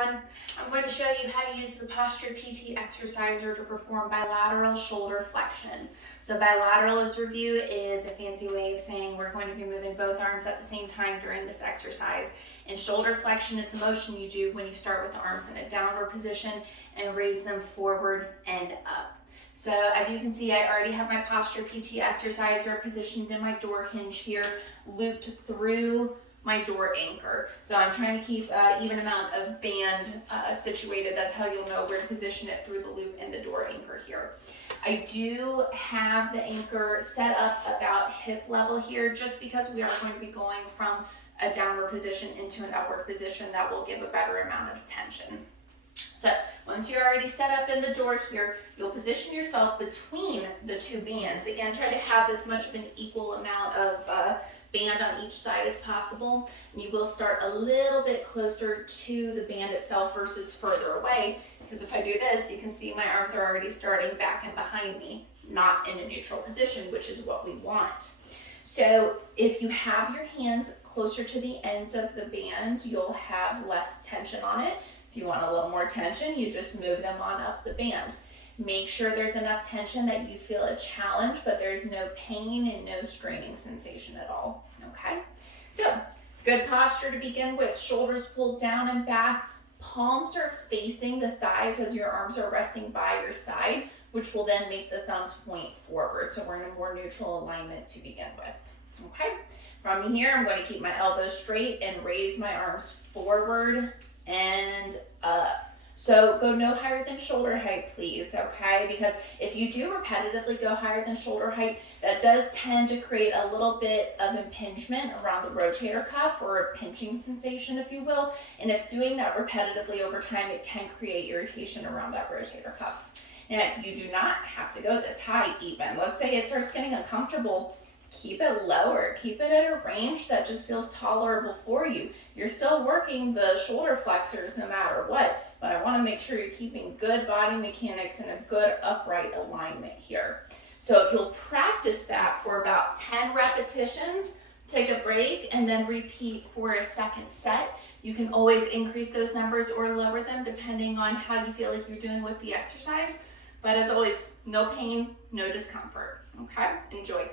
everyone. I'm going to show you how to use the PosturePT exerciser to perform bilateral shoulder flexion. So bilateral, as review, is a fancy way of saying we're going to be moving both arms at the same time during this exercise. And shoulder flexion is the motion you do when you start with the arms in a downward position and raise them forward and up. So as you can see, I already have my PosturePT exerciser positioned in my door hinge here, looped through my door anchor. So I'm trying to keep an even amount of band situated. That's how you'll know where to position it through the loop in the door anchor here. I do have the anchor set up about hip level here, just because we are going to be going from a downward position into an upward position. That will give a better amount of tension. So once you're already set up in the door here, you'll position yourself between the two bands. Again, try to have as much of an equal amount of band on each side as possible. And you will start a little bit closer to the band itself versus further away, because if I do this, you can see my arms are already starting back and behind me, not in a neutral position, which is what we want. So if you have your hands closer to the ends of the band, you'll have less tension on it. If you want a little more tension, you just move them on up the band. Make sure there's enough tension that you feel a challenge, but there's no pain and no straining sensation at all, okay? So, good posture to begin with. Shoulders pulled down and back. Palms are facing the thighs as your arms are resting by your side, which will then make the thumbs point forward. So we're in a more neutral alignment to begin with, okay? From here, I'm going to keep my elbows straight and raise my arms forward and up. So go no higher than shoulder height, please, okay? Because if you do repetitively go higher than shoulder height, that does tend to create a little bit of impingement around the rotator cuff, or a pinching sensation, if you will. And if doing that repetitively over time, it can create irritation around that rotator cuff. Now, you do not have to go this high even. Let's say it starts getting uncomfortable. Keep it lower. Keep it at a range that just feels tolerable for you. You're still working the shoulder flexors no matter what, but I want to make sure you're keeping good body mechanics and a good upright alignment here. So if you'll practice that for about 10 repetitions, take a break, and then repeat for a second set. You can always increase those numbers or lower them depending on how you feel like you're doing with the exercise. But as always, no pain, no discomfort. Okay? Enjoy.